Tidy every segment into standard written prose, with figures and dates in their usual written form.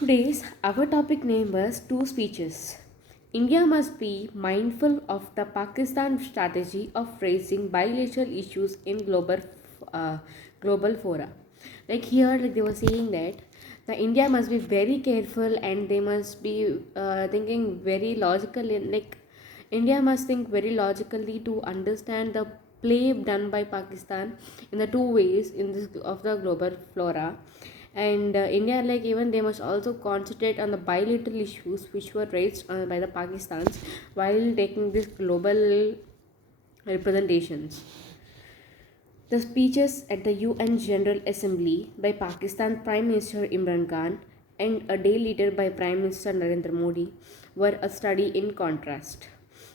Today's our topic name was two speeches. India must be mindful of the Pakistan strategy of raising bilateral issues in uh, global fora. Like here, like they were saying that the India must be very careful and they must be thinking very logically. Like India must think very logically to understand the play done by Pakistan in the two ways in this of the global flora. And India, like even they must also concentrate on the bilateral issues which were raised by the Pakistans while taking this global representations. The speeches at the UN General Assembly by Pakistan Prime Minister Imran Khan and a day later by Prime Minister Narendra Modi were a study in contrast.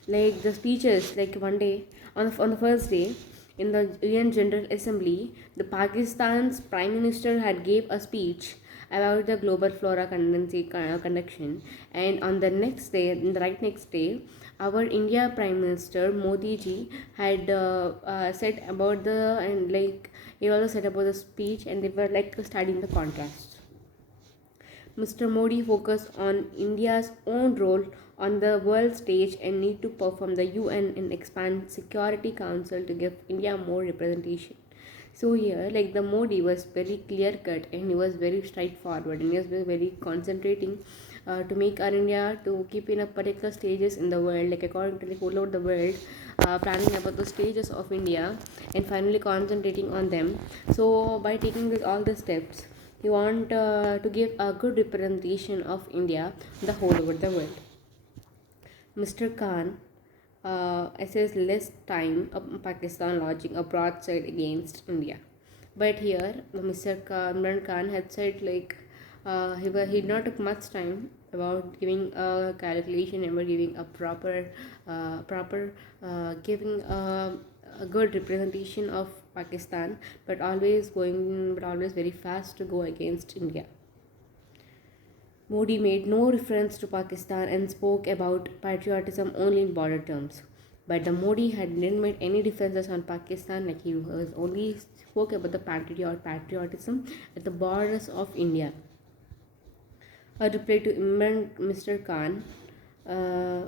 Like the speeches, like one day on the first day in the UN General Assembly, the Pakistan's Prime Minister had gave a speech about the global flora conduction, and on the next day, in the right next day, our India Prime Minister Modi ji had said about the and like he also said about the speech, and they were like studying the contrast. Mr. Modi focused on India's own role on the world stage and need to perform the UN and expand Security Council to give India more representation. So here, like the Modi was very clear cut and he was very straightforward and he was very concentrating to make our India to keep in a particular stages in the world, like according to like all over the world, planning about the stages of India and finally concentrating on them. So by taking this all the steps, you want to give a good representation of India the whole over the world. Mr. Khan assessed less time of Pakistan launching a broadside against India. But here, Mr. Imran Khan had said like he not took much time about giving a calculation and giving a giving a good representation of Pakistan, but always very fast to go against India. Modi made no reference to Pakistan and spoke about patriotism only in border terms. But the Modi didn't make any references on Pakistan, like he was only spoke about the patriotism at the borders of India. A reply to Mr. Khan, uh,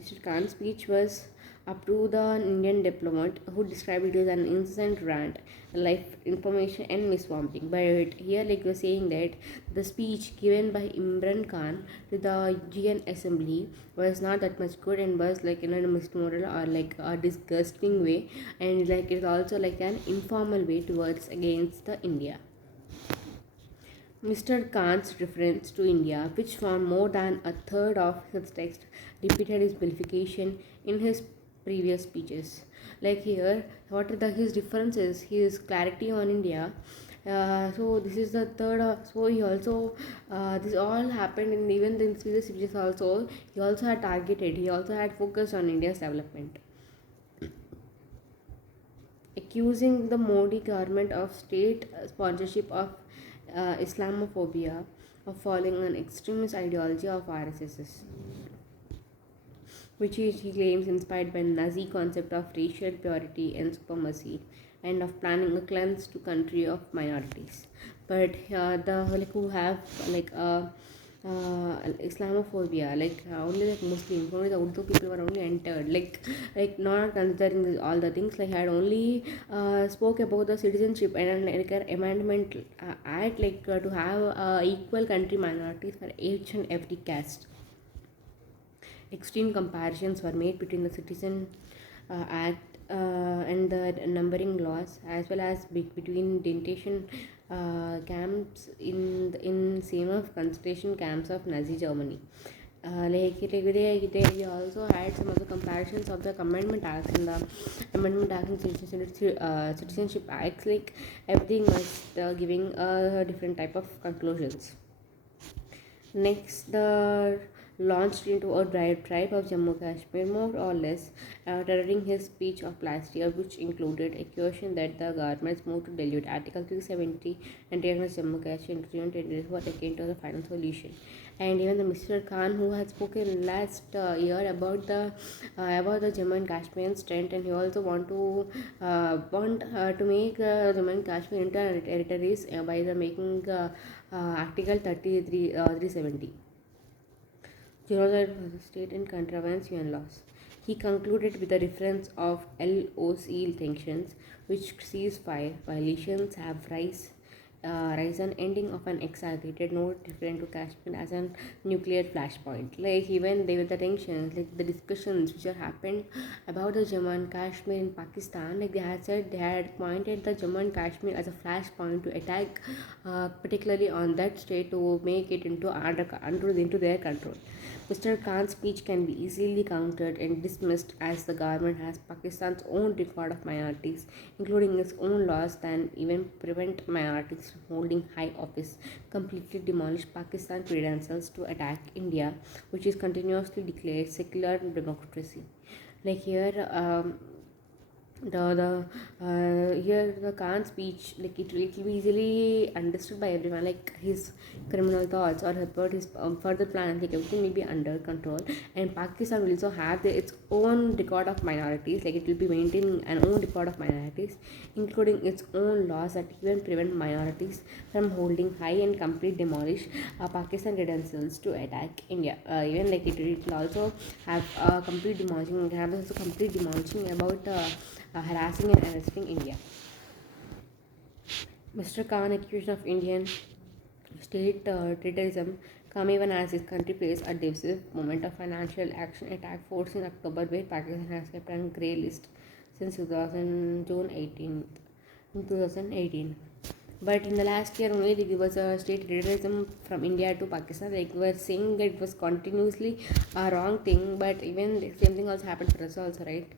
Mr. Khan's speech was up to the Indian diplomat who described it as an incessant rant, life information and misforming. But here, like you're saying that the speech given by Imran Khan to the GN Assembly was not that much good and was like in a mismoral or like a disgusting way, and like it's also like an informal way towards against the India. Mr. Khan's reference to India, which formed more than a third of his text, repeated his vilification in his previous speeches. Like here, what are his differences? His clarity on India. So this is the third. So he also this all happened in even in previous speeches also. He also had targeted. He also had focused on India's development, accusing the Modi government of state sponsorship of Islamophobia, of following an extremist ideology of RSS, which is, he claims, inspired by Nazi concept of racial purity and supremacy, and of planning a cleanse to country of minorities. But the like who have like Islamophobia, like only like Muslims, only the Urdu people were only entered, like not considering all the things. Like had only spoke about the citizenship and like amendment act, like to have equal country minorities for each and every caste. Extreme comparisons were made between the Citizen Act and the numbering laws, as well as between detention camps in same of concentration camps of Nazi Germany. They also had some other comparisons of the Amendment Acts and the Amendment Act and Citizenship Acts. Like everything was giving a different type of conclusions. Next, the launched into a tribe of Jammu Kashmir, more or less, during his speech of last year, which included a question that the government's move to dilute Article 370 and recognize Jammu Kashmir into Union territory was akin to the final solution. And even the Mr. Khan, who had spoken last year about the Jammu and Kashmir strength, and he also want to make Jammu and Kashmir into territories by the making Article 370. Genocide was a state and contravenes UN laws. He concluded with a reference of LOC tensions, which ceasefire violations have risen, ending of an exaggerated note referring to Kashmir as a nuclear flashpoint. Like even they with the tensions, like the discussions which have happened about the Jammu and Kashmir in Pakistan, like they had pointed the Jammu and Kashmir as a flashpoint to attack, particularly on that state to make it into their control. Mr. Khan's speech can be easily countered and dismissed as the government has Pakistan's own record of minorities, including its own laws that even prevent minorities from holding high office, completely demolish Pakistan's credentials to attack India, which is continuously declared secular democracy. Like here, here the Khan speech, like it will be easily understood by everyone, like his criminal thoughts or about his further plans, like everything will be under control. And Pakistan will also have its own record of minorities, like it will be maintaining an own record of minorities, including its own laws that even prevent minorities from holding high and complete demolish Pakistan credentials to attack India. Even like it will also have complete demolishing about harassing and arresting India. Mr. Khan accused of Indian state terrorism come even as his country faced a decisive moment of financial action attack force in October, where Pakistan has kept on grey list since June 18th, in 2018. But in the last year only, there was a state terrorism from India to Pakistan. Like we were saying that it was continuously a wrong thing, but even the same thing also happened for us also, right?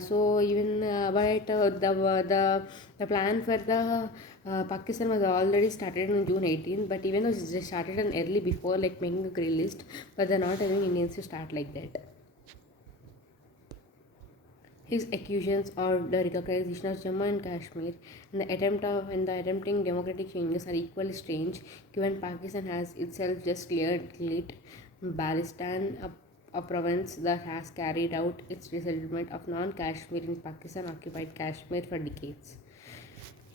So even but the plan for the Pakistan was already started on June 18th, but even though they started an early before, like making a grey list, but they're not allowing Indians to start like that. His accusations or the recognition of Jammu and Kashmir and the attempting democratic changes are equally strange, given Pakistan has itself just cleared Balistan, a province that has carried out its resettlement of non-Kashmir in Pakistan-occupied Kashmir for decades.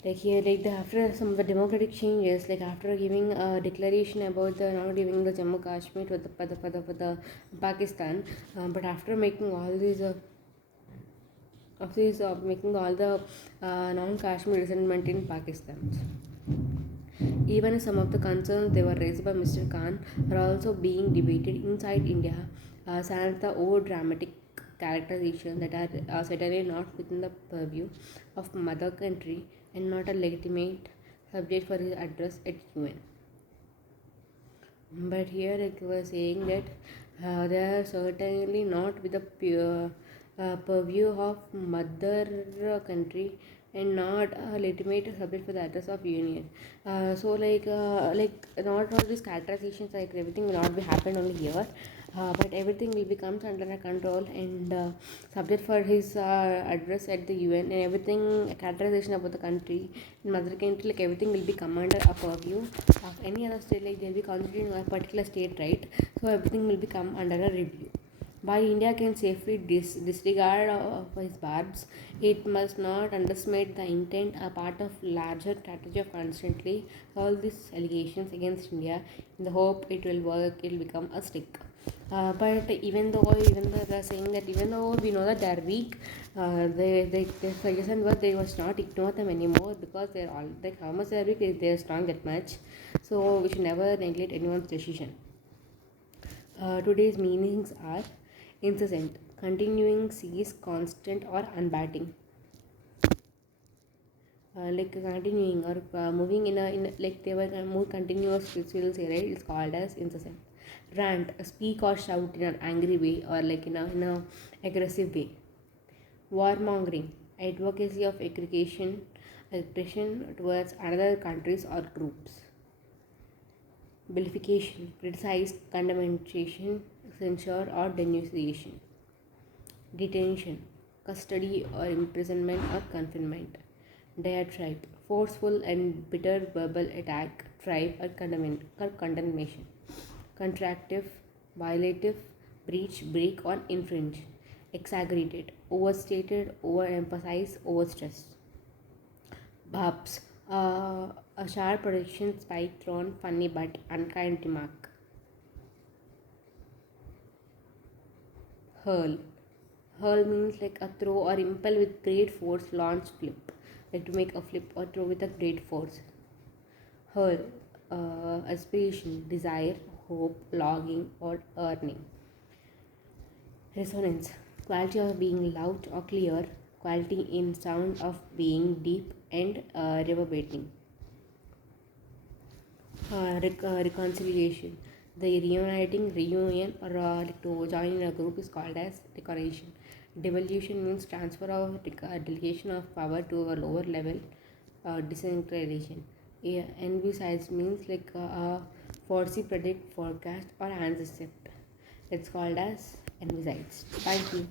Like here, like after some of the democratic changes, like after giving a declaration about the now giving the Jammu Kashmir for the Pakistan, but after making all these making all the non-Kashmir resettlement in Pakistan. Even some of the concerns they were raised by Mr. Khan are also being debated inside India, sans the over dramatic characterization that are certainly not within the purview of mother country and not a legitimate subject for his address at UN. But here it was saying that they are certainly not with the pure purview of mother country and not a legitimate subject for the address of union. So like not all these characterizations, like everything will not be happen only here, but everything will becomes under a control and subject for his address at the UN, and everything characterization about the country in mother country, like everything will be come under a purview of any other state, like they'll be considering a particular state, right? So everything will become under a review. While India can safely disregard of his barbs, it must not underestimate the intent, a part of larger strategy of constantly all these allegations against India in the hope it will work, it will become a stick. But even though they're saying that even though we know that they're weak, their suggestion was they must not ignore them anymore, because they're all like how much they're weak, they're strong that much. So we should never neglect anyone's decision. Today's meanings are incessant, continuing, cease, constant, or unbatting. Like continuing or moving in a like they were more continuous, which will say, right, it's called as incessant. Rant, speak or shout in an angry way or like in a aggressive way. Warmongering, advocacy of aggression towards other countries or groups. Vilification, criticize, condemnation, censure, or denunciation. Detention, custody or imprisonment or confinement. Diatribe, forceful and bitter verbal attack, tribe or condemnation. Contractive, violative, breach, break, or infringe. Exaggerated, overstated, overemphasized, overstressed. Barbs, a sharp projection spike thrown, funny but unkind remark. Hurl. Hurl means like a throw or impel with great force, launch, flip. Like to make a flip or throw with a great force. Hurl. Aspiration, desire, hope, longing, or earning. Resonance, quality of being loud or clear, quality in sound of being deep and reverberating. Reconciliation, the reuniting, reunion, or to join in a group is called as decoration. Devolution means transfer of delegation of power to a lower level, decentralization. Envisage means like foresee, predict, forecast, or anticipate. It's called as envisage. Thank you.